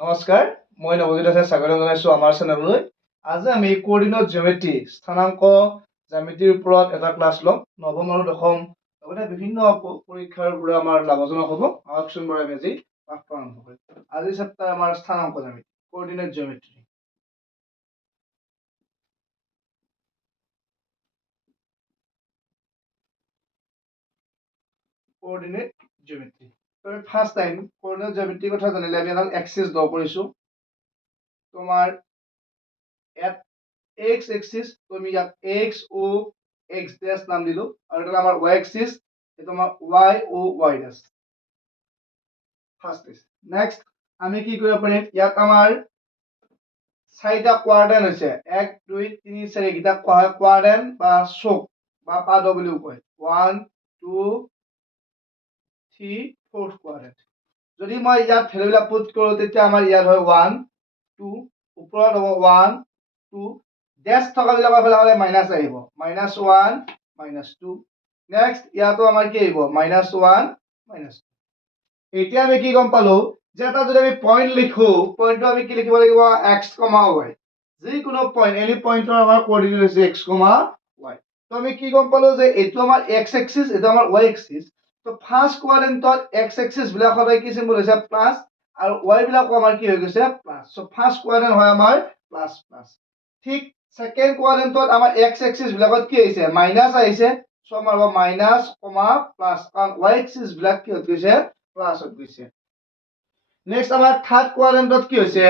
নমস্কাৰ, মই নৱজিত দাসে স্বাগতম জনাইছো আমাৰ চেনেললৈ। আজি আমি কোঅৰ্ডিনেট জিঅ'মেট্ৰি স্থানাংক জ্যামিতিৰ ওপৰত এটা ক্লাছ ল'ম। নৱম আৰু দশম লগতে বিভিন্ন পৰীক্ষাৰ পৰা আমাৰ লাভজনক হ'ব। আহকচোন বাৰু আমি আজি পাঠটো আৰম্ভ কৰিম। আজিৰ চেপ্টাৰ আমাৰ স্থানাংক জ্যামিতি, কোঅৰ্ডিনেট জিঅ'মেট্ৰি। Coordinate geometry. তো ফাৰ্ষ্ট টাইম কোঅৰ্ডিনেট জিঅ'মেট্ৰিৰ কথা জানিলে আমি এটা এক্সিছ ড্ৰ কৰিছো। তোমাৰ ইয়াত এক্স এক্সিস তুমি ইয়াত এক্স ও এক্স ড্যাশ নাম দিলো আৰু এটা আমাৰ ওয়াই এক্সিস এটা আমাৰ ওয়াই ও ওয়াই ড্যাশ ফাৰ্স্ট নেক্সট আমি কি কৰিব পাৰিম ইয়াত আমাৰ চাৰিটা কোৱাড্ৰেন্ট হৈছে 1 2 3 4 গিটা কোৱাড্ৰেন্ট বা চক বা পাদ বুলিও কয় 1 2 3 4th কোৱাড্ৰেন্ট যদি মই ইয়াত ভ্যালুবিলাক পুট কৰো তেতিয়া আমাৰ ইয়াত হয় 1 2 ওপৰত হ'ব 1 2 ড্যাশ থকা বিলাকৰ ফালে হলে মাইনাস আহিব -1 -2 নেক্সট ইয়াতো আমাৰ কি আহিব -1 -2 এতিয়া আমি কি গম পালো যে এটা যদি আমি পয়েন্ট লিখো পয়েন্টটো আমি কি লিখিব লাগিব x, y যিকোনো পয়েন্ট এনি পয়েন্টৰ আমাৰ কোঅৰ্ডিনেট হৈছে x, y তো আমি কি গম পালো যে এইটো আমাৰ x এক্সিস এটা আমাৰ y এক্সিস তো ফাৰ্স্ট কোয়াড্ৰেন্টত x এক্সিস বিলাক সদায় কি সিম্বল হৈছে প্লাস আৰু y বিলাক আমাৰ কি হৈ গৈছে প্লাস সো ফাৰ্স্ট কোয়াড্ৰেন্ট হয় আমাৰ প্লাস প্লাস ঠিক সেকেন্ড কোয়াড্ৰেন্টত আমাৰ x এক্সিস বিলাকত কি হৈছে মাইনাস আহিছে সো আমাৰ হ'ব মাইনাস প্লাস কাৰণ y এক্সিস বিলাক কি হৈ গৈছে প্লাস হৈ গৈছে নেক্সট আমাৰ থাৰ্ড কোয়াড্ৰেন্টত কি হৈছে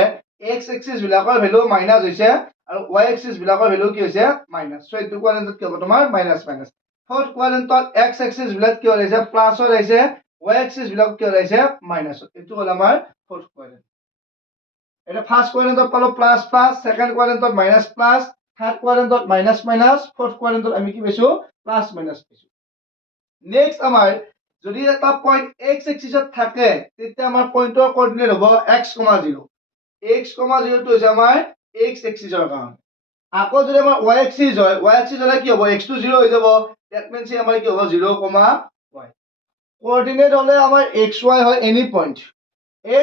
x এক্সিস বিলাকৰ ভ্যালু মাইনাস হৈছে আৰু y এক্সিস বিলাকৰ ভ্যালু কি হৈছে মাইনাস সো এইটো কোয়াড্ৰেন্টত কি হ'ব তোমাৰ মাইনাস মাইনাস ফোর্থ কোয়াড্রেন্টত x এক্সিস বিলাক কি হৈছে প্লাস হৈ আহিছে y এক্সিস বিলাক কি হৈছে মাইনাস এইটো হ'ল আমাৰ ফোর্থ কোয়াড্রেন্ট এটা ফার্স্ট কোয়াড্রেন্টত পালো প্লাস প্লাস সেকেন্ড কোয়াড্রেন্টত মাইনাস প্লাস থার্ড কোয়াড্রেন্টত মাইনাস মাইনাস ফোর্থ কোয়াড্রেন্টত আমি কি পাইছো প্লাস মাইনাস পাইছো নেক্সট আমাৰ যদি এটা পয়েন্ট x এক্সিসত থাকে তেতিয়া আমাৰ পয়েন্টৰ কোঅৰ্ডিনেট হ'ব x, 0 x, 0 টো হৈছে আমাৰ x এক্সিসৰ কাৰণে আকৌ যদি আমাৰ y এক্সিস হয় y এক্সিস হলে কি হ'ব x টো 0 হৈ যাব দ্যাট মিন্স আমাৰ কি হ'ব 0, y কোঅৰ্ডিনেট হলে আমাৰ x y হয় এনি পয়েন্ট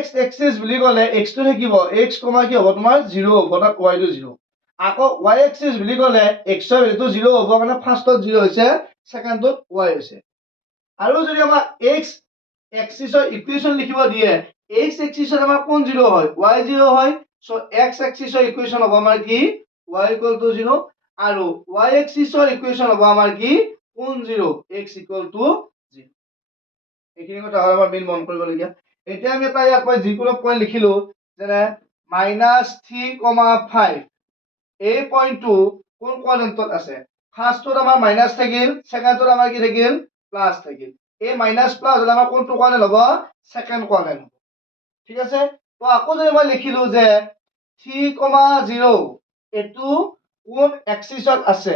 x এক্সিস বুলি ক'লে x টো থাকিব x, কি হ'ব তোমাৰ 0 হ'ব তাত y টো 0 আকৌ y এক্সিস বুলি ক'লে x ৰ ভ্যালুটো 0 হ'ব মানে ফাৰ্স্টত 0 হৈছে সেকেন্ডত y হৈছে আৰু যদি আমাৰ x এক্সিসৰ ইকুৱেশন লিখিব দিয়ে x এক্সিসত আমাৰ কোন 0 হয় y 0 হয় সো x এক্সিসৰ ইকুৱেশন হ'ব আমাৰ কি y = 0 আৰু y এক্সিসৰ ইকুৱেশন হ'ব আমাৰ কি কোন 0 x = 0 এইখিনি কথা আমাৰ মেইন মন কৰিবলগীয়া এতিয়া আমি এটা ইয়াত যিকোনো পয়েন্ট লিখিলো যেনে -3, 5 এই পয়েন্টটো কোন কোয়াড্রেন্টত আছে ফার্স্টত আমাৰ মাইনাস থাকিল সেকেন্ডত আমাৰ কি থাকিল প্লাস থাকিল এই মাইনাস প্লাস হলে আমাৰ কোনটো কোয়াড্রেন্ট হ'ব সেকেন্ড কোয়াড্রেন্ট ঠিক আছে তো আকৌ যদি মই লিখিলো যে 3, 0 এটো কোন এক্সিসত আছে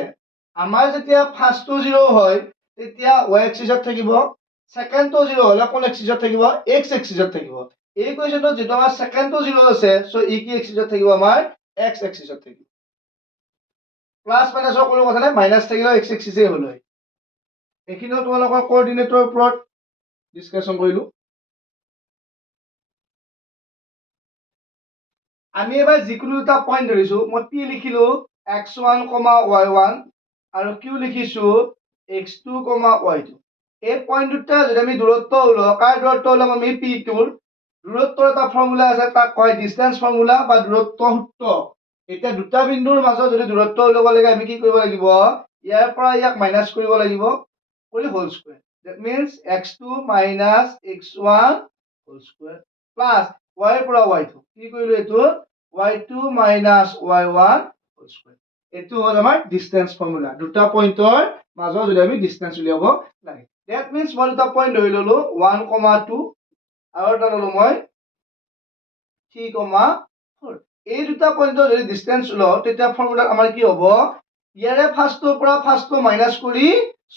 আমাৰ যেতিয়া ফার্স্টটো 0 হয় তেতিয়া y এক্সিসত থাকিব সেকেন্ডটো 0 হলে কোন এক্সিসত থাকিব x এক্সিসত থাকিব এই কোৱেশ্যনটো যেটো আমাৰ সেকেন্ডটো 0 আছে সো ই কি এক্সিসত থাকিব আমাৰ x এক্সিসত থাকিব প্লাস মাইনাসৰ কোনো কথা নাই মাইনাস থাকিলে x এক্সিসে হ'ল হয় এইখিনিও তোমালোকৰ কোঅৰ্ডিনেটৰ ওপৰত ডিসকাশন কৰিলো আমি এবাৰ যিকোনো এটা পয়েন্ট ধৰিছো মই p লিখিলো x1, y1 আৰু q লিখিছো x2, y2 এই পয়েন্ট দুটা যদি আমি দূৰত্ব ওলাও কাৰ দূৰত্ব ওলাম আমি p টোৰ দূৰত্বৰ এটা ফৰ্মুলা আছে তাক কয় ডিসটেন্স ফৰ্মুলা বা দূৰত্ব সূত্ৰ এতিয়া দুটা বিন্দুৰ মাজত যদি দূৰত্ব উলিয়াব লাগে আমি কি কৰিব লাগিব ইয়াৰ পৰা ইয়াক মাইনাস কৰিব লাগিব কৰি whole square that means x2 - x1 whole square plus y পৰা y2 কি কৰিলো এটো y2 - y1 হোল স্কয়াৰ এটো হ'ল আমাৰ ডিসটেন্স ফৰ্মুলা দুটা পয়েন্টৰ মাজত যদি আমি ডিসটেন্স উলিয়াব লাগে দ্যাট মিন্স মই দুটা পয়েন্ট ধৰি ললো 1, 2 আৰু এটা ললো মই 3, 4 এই দুটা পয়েন্টৰ যদি ডিসটেন্স উলাও তেতিয়া ফৰ্মুলা আমাৰ কি হ'ব ইয়াৰে ফাৰ্স্টৰ পৰা ফাৰ্স্টটো মাইনাস কৰি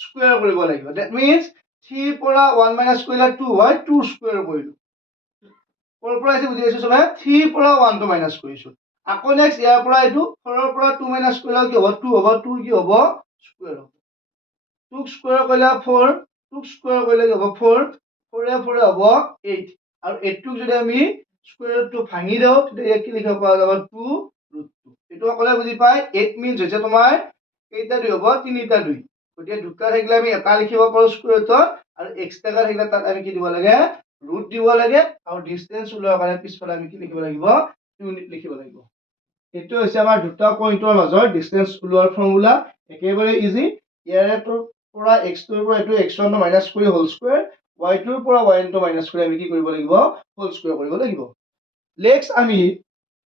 স্কয়াৰ কৰিব লাগিব দ্যাট মিন্স 3 পৰা 1 মাইনাস কৰিলে 2 হয় 2 স্কয়াৰ কৰিলো কৰ পৰা আছে বুজি পাইছো সবে 3 পৰা 1 টো মাইনাস কৰিছো আকৌ নেক্সট ইয়াৰ পৰা এইটো 4 ৰ পৰা 2 মাইনাস কৰিলে কি হ'ব 2 হ'ব 2 কি হ'ব স্কয়াৰ হ'ব 2 স্কয়াৰ কৰিলে 4 2 স্কয়াৰ কৰিলে কি হ'ব 4 4 এ 4 হ'ব 8 আৰু 8 টোক যদি আমি স্কুৱেৰ ৰুটটো ভাঙি দিওঁ তেতিয়া কি লিখিব পৰা যাব 2 ৰুট 2 এইটো সকলোৱে বুজি পায় ইট মিন্স হৈছে তোমাৰ কেইটা 2 হ'ব 3টা 2 গতিকে দুটা থাকিলে আমি এটা লিখিব পাৰো স্কুৱেৰ ৰুটত আৰু এক্সট্ৰা থাকিলে তাত আমি কি দিব লাগে ৰুট দিব লাগে আৰু ডিসটেন্স ওলোৱাৰ কাৰণে পিছফালে আমি কি লিখিব লাগিব ইউনিট লিখিব লাগিব এইটো হৈছে আমাৰ দুটা পইণ্টৰ মাজৰ ডিসটেন্স ওলোৱাৰ ফৰ্মুলা একেবাৰে ইজি ইয়াৰে পৰা x2 ৰ পৰা এইটো x1 মাইনাস কৰি হোল স্কয়াৰ y2 ৰ পৰা y1 মাইনাস কৰি আমি কি কৰিব লাগিব হোল স্কয়াৰ কৰিব লাগিব নেক্সট আমি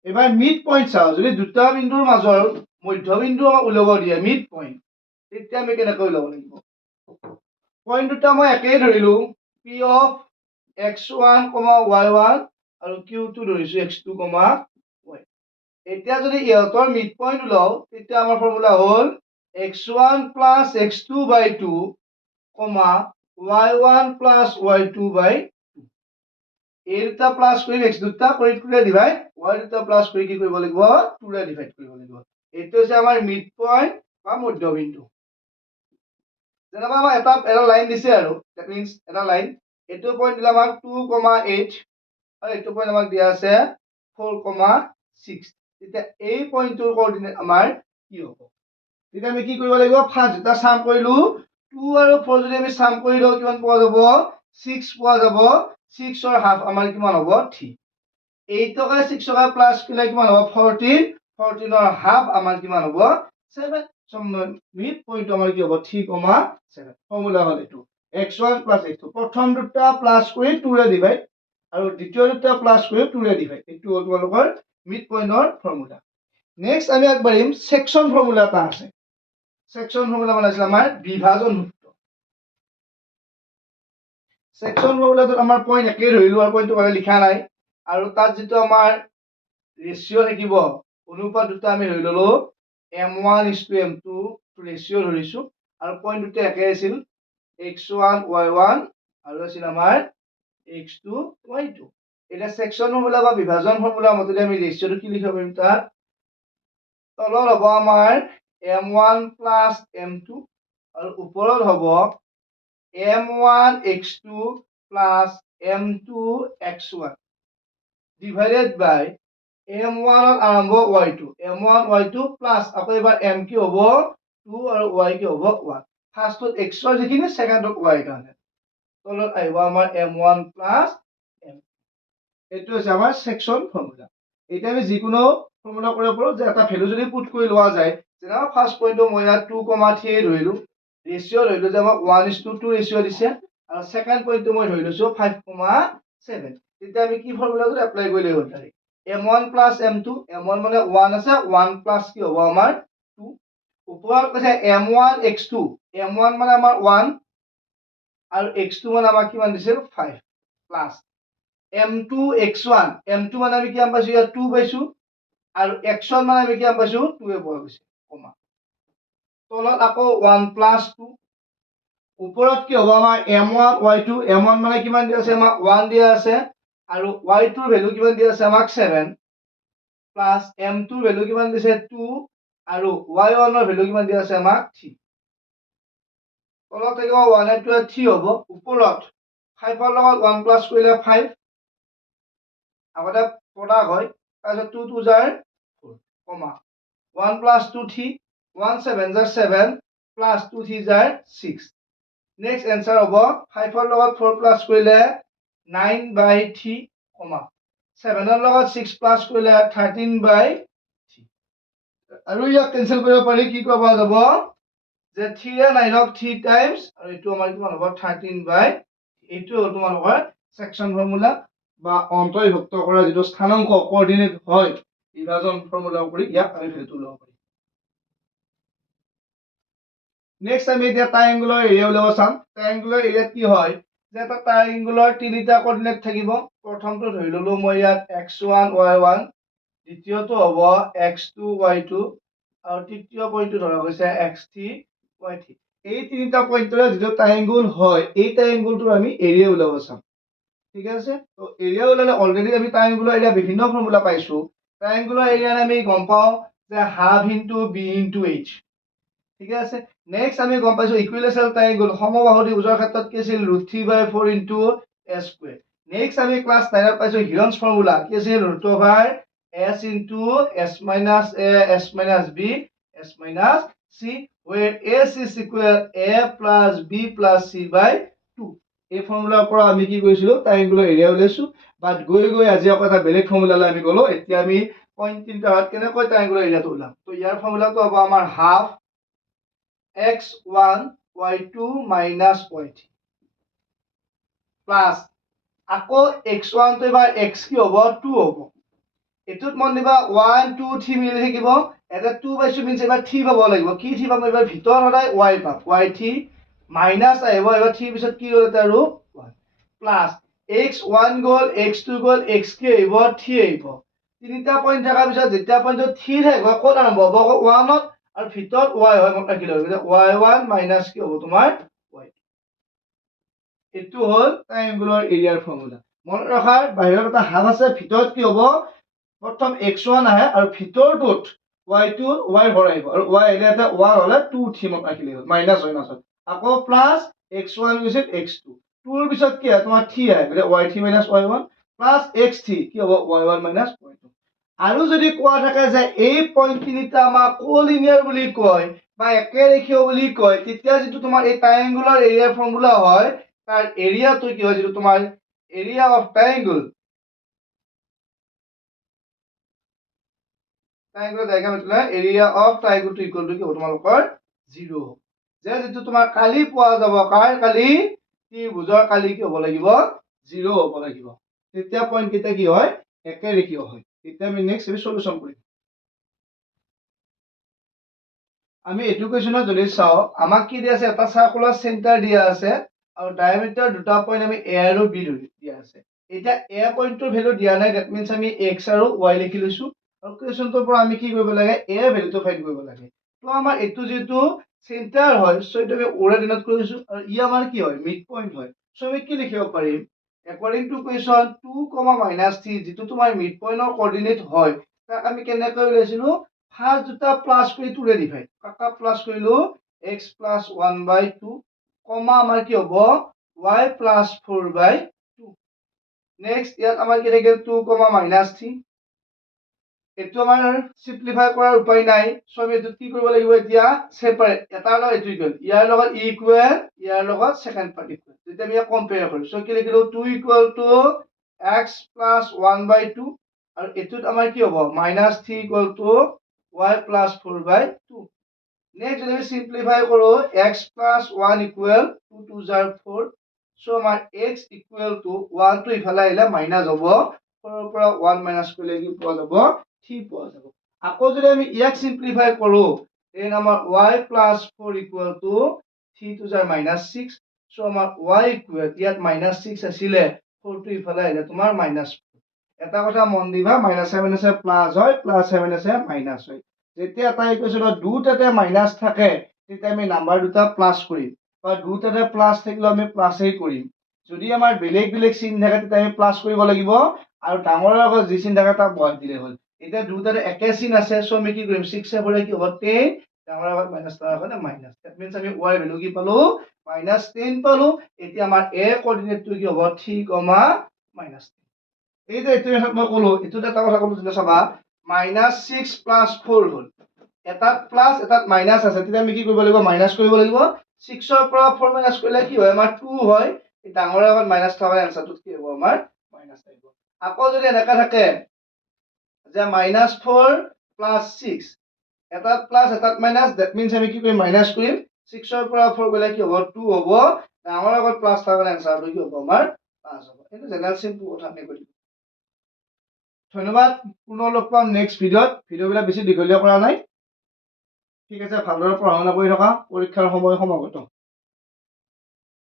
এবাৰ মিড পইণ্ট চাও যদি দুটা বিন্দুৰ মাজৰ মধ্যবিন্দু আমাক উলিয়াব দিয়ে মিড পইণ্ট তেতিয়া আমি কেনেকৈ উলিয়াব লাগিব পইণ্ট দুটা মই একেই ধৰিলো p of x1, y1 আৰু q2 ধৰিছো x2, y এতিয়া যদি ইহতৰ মিড পইণ্ট উলাও তেতিয়া আমাৰ ফৰ্মুলা হ'ল x1 plus x2 by 2, y1 plus y2 by 2 এই দুটা প্লাস কৰি x দুটা কৰি 2 ৰে ডিভাইড y দুটা প্লাস কৰি কি কৰিব লাগিব 2 ৰে ডিভাইড কৰিব লাগিব এইটো হৈছে আমাৰ মিড পইণ্ট বা মধ্যবিন্দু যেনেবা আমাৰ এটা লাইন দিছে আৰু দ্যাট মিন্স এটা লাইন এইটো পইণ্ট দিলে আমাক 2,8 আৰু এইটো পইণ্ট আমাক দিয়া আছে 4,6 তেতিয়া এই পইণ্টৰ কোঅৰ্ডিনেট আমাৰ কি হ'ব তেতিয়া আমি কি কৰিব লাগিব ফাৰ্স্ট এটা সাম কৰিলো 2 আৰু 4 যদি আমি সাম কৰি দিও কিমান পোৱা যাব 6 পোৱা যাব 6 or half আমাৰ কিমান হ'ব 3 8 টকা 6 টকা প্লাস কৰিলে কিমান হ'ব 14 14 or half আমাৰ কিমান হ'ব 7 সো মিড পইণ্ট আমাৰ কি হ'ব 3,7 ফৰ্মুলা হ'ল এটো x1 plus x2 প্ৰথম দুটা প্লাস কৰি 2 ৰে ডিভাইড আৰু দ্বিতীয় দুটা প্লাস কৰি 2 ৰে ডিভাইড এটো হ'ল তোমালোকৰ মিড পইণ্টৰ ফৰ্মুলা নেক্সট আমি আগবাঢ়িম সেকশন ফৰ্মুলা এটা আছে সেকশন ফৰ্মুলা মানে আছে আমাৰ বিভাজন সূত্ৰ সেকশন ফৰ্মুলাটো আমাৰ পইণ্ট একে ধৰিলো আৰু পইণ্টটো ভাবে লিখা নাই আৰু তাত যেটো আমাৰ ৰেশিও থাকিব অনুপাত দুটা আমি ধৰি ললো m1:m2 ৰেশিও ধৰিছো আৰু পইণ্ট দুটা একে আছিল x1 y1 আৰু আছিল আমাৰ x2 y2 এটা সেকশন ফৰ্মুলা বা বিভাজন ফৰ্মুলা মতে আমি ৰেশিওটো কি লিখিব পাৰিম তাত তলৰ হ'ব আমাৰ m1 plus m2 আৰু ওপৰত হ'ব m1x2 plus m2x1 divided by m1 আৰম্ভ y2 m1 y2 plus আকৌ এবাৰ m কি হ'ব 2 আৰু y কি হ'ব 1 ফাৰ্স্টত x ৰ যিখিনি সেকেন্ডত y কাৰণে তলত আহিব আমাৰ m1 plus m এটো হৈছে আমাৰ সেকশন ফৰ্মুলা এটা আমি যিকোনো ফৰ্মুলা কৰিব পাৰো যে এটা ভ্যালু যদি পুট কৰি লোৱা যায় যেনে ফাৰ্স্ট পইণ্টটো মই ইয়াত 2,3 ধৰিলো ৰেশিও ধৰিলো যে আমাক 1:2 ৰেশিও দিছে আৰু সেকেন্ড পইণ্টটো মই ধৰি লৈছো 5,7 তেতিয়া আমি কি ফৰ্মুলাটো এপ্লাই কৰিলে হ'ল তাৰে m1 plus m2 m1 মানে 1 আছে 1 plus কি হ'ব আমাৰ 2 ওপৰত কৈছে m1 x2 m1 মানে আমাৰ 1 আৰু x2 মানে আমাৰ কিমান দিছিল 5 প্লাস m2 x1 m2 মানে আমি কিমান পাইছো ইয়াত 2 পাইছো আৰু x1 মানে আমি কিমান পাইছো 2 এ পোৱা গৈছে কমা তলত আকৌ 1 plus 2 ওপৰত কি হ'ব আমাৰ m1 y2 m1 মানে কিমান দিয়া আছে আমাক 1 দিয়া আছে আৰু y2 ৰ ভ্যালু কিমান দিয়া আছে আমাক 7 প্লাস m2 ৰ ভ্যালু কিমান দিছে 2 আৰু y1 ৰ ভ্যালু কিমান দিয়া আছে আমাক 3 তলত থাকিব 1 আৰু 2 3 হ'ব ওপৰত 5 ৰ লগত 1 প্লাস কৰিলে 5 আগতে প্ৰডাক্ট হয় তাৰপিছত 2 2 যায় 4 কমা 1 plus 2 3 1 7 যায় 7 plus 2 3 যায় 6 নেক্সট এনসার হ'ব 5 ৰ লগত 4 প্লাস কৰিলে 9/3 কমা 7 ৰ লগত 6 প্লাস কৰিলে 13/3 আৰু ইয়াক কেনসেল কৰিব পাৰি কি কৰিব যাব যে 3 ৰে 9 ক 3 টাইমছ আৰু এটো আমাৰ কিমান হ'ব 13/, এইটো হ'ল তোমালোকৰ সেকশন ফৰ্মুলা বা অন্তৰ্ভুক্ত কৰা যেটো স্থানাঙ্ক কোঅৰ্ডিনেট হয় বিভাজন ফৰ্মুলা কৰি ইয়াক আমি ভ্যালুটো লব পাৰি নেক্সট আমি এতিয়া ট্ৰায়াঙ্গুলাৰ এৰিয়া উলাব চাম ট্ৰায়াঙ্গুলাৰ এৰিয়াত কি হয় যে এটা ট্ৰায়াঙ্গুলাৰ তিনিটা কোঅৰ্ডিনেট থাকিব প্ৰথমটো ধৰি ললো মই ইয়াত x1 y1 দ্বিতীয়টো হ'ব x2 y2 আৰু তৃতীয় পইণ্টটো ধৰা হৈছে x3 y3 এই তিনিটা পইণ্টৰে যেটো ট্ৰায়াঙ্গল হয় এই ট্ৰায়াঙ্গলটোৰ আমি এৰিয়া উলাব চাম ঠিক আছে তো এৰিয়া উলালে অলৰেডি আমি ট্ৰায়াঙ্গুলাৰ এৰিয়া বিভিন্ন ফৰ্মুলা পাইছো ট্ৰায়াঙ্গুলাৰ এৰিয়া আমি গম পাও যে half into b into h ঠিক আছে নেক্সট আমি গম পাইছো ইকুইলেটাৰাল ট্ৰায়াঙ্গল সমবাহু ত্ৰিভুজৰ ক্ষেত্ৰত কি আছিল √3/4 ইনটু a স্কয়াৰ নেক্সট আমি ক্লাস 9 পাইছো হিৰন্স ফৰ্মুলা কি আছে root over s into s minus a s minus b s minus c where s is equal a plus b plus c by 2 এই ফৰ্মুলাৰ পৰা আমি কি কৰিছিলো ট্ৰায়াঙ্গুলাৰ এৰিয়া উলাইছো বাট গৈ আজি আকৌ এটা বেলেগ ফৰ্মুলালৈ আমি গলো এতিয়া আমি পইণ্ট তিনটা হাত কেনেকৈ ট্ৰায়াঙ্গুলাৰ এৰিয়াটো উলাম তো ইয়াৰ ফৰ্মুলাটো হ'ব আমাৰ half x1 y2 minus y3 plus আকৌ x1 তো এবাৰ x কি হ'ব 2 হ'ব এটুত মন দিবা 1 2 3 মিলি থাকিব এটা 2 পাইছো মিন্স এবাৰ 3 পাব লাগিব কি 3 পাম এবাৰ ভিতৰ হৰাই y পাম y3 মাইনাস আহিব এবাৰ 3 পিছত কি হ'ল এটা আৰু 1 প্লাস x1 গল x2 গল x কি আহিব 3 আহিব তিনিটা পইণ্ট থাকা পিছত যেতিয়া পইণ্টত 3 থাকিব ক'ত আৰম্ভ হ'ব 1 ত আৰু ভিতৰত y হয় মত ৰাখিলো y1 মাইনাস কি হ'ব তোমাৰ y এটো হল ট্ৰায়াঙ্গুলাৰ এৰিয়াৰ ফৰ্মুলা মনত ৰাখাৰ বাহিৰত এটা হাফ আছে ভিতৰত কি হ'ব প্ৰথম x1 আহে আৰু ভিতৰটোত y2 y হৰ আহিব আৰু y আহিলে এটা 1 হলে 2 3 মত ৰাখিলে হ'ল মাইনাস হয় নাছত আকৌ প্লাস x1 গৈছে x2 2 ৰ পিছত কি হয় তোমাৰ 3 আহে গলে y3 y1 প্লাস x3 কি হ'ব y1 y2 আৰু যদি কোৱা থাকে যে এই পইণ্ট তিনিটা আমাৰ কোলিনিয়াৰ বুলি কয় বা একে ৰেখীয় বুলি কয় তেতিয়া যেটো তোমাৰ এই ট্ৰায়াঙ্গুলাৰ এৰিয়াৰ ফৰ্মুলা হয় তাৰ এৰিয়াটো কি হয় যেটো তোমাৰ area of triangle triangular diagram এটলা area of triangle to equal to কি হ'ব তোমালোকৰ 0 যে যেটো তোমাৰ কালি পোৱা যাব কাৰ কালি ত্ৰিভুজৰ কালি কি হ'ব লাগিব 0 হ'ব লাগিব তেতিয়া পইণ্ট কেইটা কি হয় একে ৰেখীয় হয় তেতিয়া আমি নেক্সট সলিউশন কৰিম আমি এটো কোৱেশ্যনত যদি চাও আমাক কি দিয়া আছে এটা সাৰ্কুলাৰ সেন্টাৰ দিয়া আছে আৰু ডায়ামিটাৰ দুটা পইণ্ট আমি a আৰু b দিয়া আছে এটা a পইণ্টৰ ভ্যালু দিয়া নাই দ্যাট মিন্স আমি x আৰু y লিখি লৈছো আৰু কোৱেশ্যনটোৰ পৰা আমি কি কৰিব লাগে a ভ্যালুটো ফাইন্ড কৰিব লাগে তো আমাৰ এটো যেটো সেন্টাৰ হয় সো এটা আমি ওৰে ডিনোট কৰিছো আৰু ই আমাৰ কি হয় মিড পইণ্ট হয় সো আমি কি লিখিব পাৰিম according to question 2, -3 যেটো তোমাৰ মিড পইণ্টৰ কোঅৰ্ডিনেট হয় তাক আমি কেনেকৈ উলাইছিলো ফাৰ্স্ট দুটা প্লাস কৰি 2 ৰে ডিভাইড কাকা প্লাস কৰিলো x + 1/2 কমা আমাৰ কি হ'ব y + 4/2 নেক্সট ইয়াত আমাৰ কি থাকিল 2, -3 এটো আমাৰ সিম্পলিফাই কৰাৰ উপায় নাই সো আমি এটো কি কৰিব লাগিব এতিয়া সেপাৰেট এটাৰ লগত এটো ইকুৱেল ইয়াৰ লগত ইকুৱেল ইয়াৰ লগত সেকেন্ড পাৰ্ট ইকুৱেল যেতিয়া আমি কম্পেয়াৰ কৰিম সো কি লিখিলো 2 = x + 1/2 আৰু এটোত আমাৰ কি হ'ব -3 = y + 4/2 নেক্সট যদি আমি সিম্পলিফাই কৰো x + 1 = 2 2 * 4 সো আমাৰ x = 1 টো ইফালে আহিলে মাইনাস হ'ব 4 ৰ পৰা 1 মাইনাস কৰিলে কি পোৱা যাব 3 পোৱা যাব আকৌ যদি আমি ইয়াক সিম্পলিফাই কৰো দেন আমাৰ y + 4 = 3 2 * -6 সো আমাৰ y = ইয়াত -6 আছিল 4 টো ইফালে আহিলে তোমাৰ -4 এটা কথা মন দিবা -7 প্লাস হয় +7 মাইনাস হয় যেতিয়া এটা ইকুৱেশ্যনত দুটাতে মাইনাস থাকে তেতিয়া আমি নাম্বাৰ দুটা প্লাস কৰিম বা দুটাতে প্লাস থাকিলে আমি প্লাসেই কৰিম যদি আমাৰ বেলেগ বেলেগ চিন থাকে তেতিয়া আমি প্লাস কৰিব লাগিব আৰু ডাঙৰৰ আগত যি চিন থাকে তাক বাদ দিলে হ'ল এতিয়া দুটাতে একে চিন আছে সো আমি কি কৰিম 6 এ ভৰে কি হ'ব 10 ডাঙৰৰ আগত মাইনাস তাৰ আগত মাইনাস দ্যাট মিন্স আমি y ভ্যালু কি পালো -10 পালো এতিয়া আমাৰ a কোঅৰ্ডিনেটটো কি হ'ব 3, -10 এই যে এটো মই কলো এটো এটা কথা কলো তুমি চাবা -6 + 4 হল এটাত প্লাস এটাত মাইনাস আছে তেতিয়া আমি কি কৰিব লাগিব মাইনাস কৰিব লাগিব 6 ৰ পৰা 4 মাইনাস কৰিলে কি হয় আমাৰ 2 হয় এই ডাঙৰৰ আগত মাইনাস থকা আনসাৰটো কি হ'ব আমাৰ মাইনাস আহিব আকৌ যদি এনেকা থাকে যে -4 + 6 এটাত প্লাস এটাত মাইনাস দ্যাট মিন্স আমি কি কৰিম মাইনাস কৰিম 6 ৰ পৰা 4 গলে কি হ'ব 2 হ'ব ডাঙৰৰ আগত প্লাস থকা আনসাৰটো কি হ'ব আমাৰ 5 হ'ব এটা জেনাৰেল সিম্পল কথা আমি কৰিম ধন্যবাদ পুনৰ লগ পাম নেক্সট ভিডিঅ'বিলাক বেছি দীঘলীয়া কৰা নাই ঠিক আছে ভালদৰে পঢ়া শুনা কৰি থকা পৰীক্ষাৰ সময় সমাগত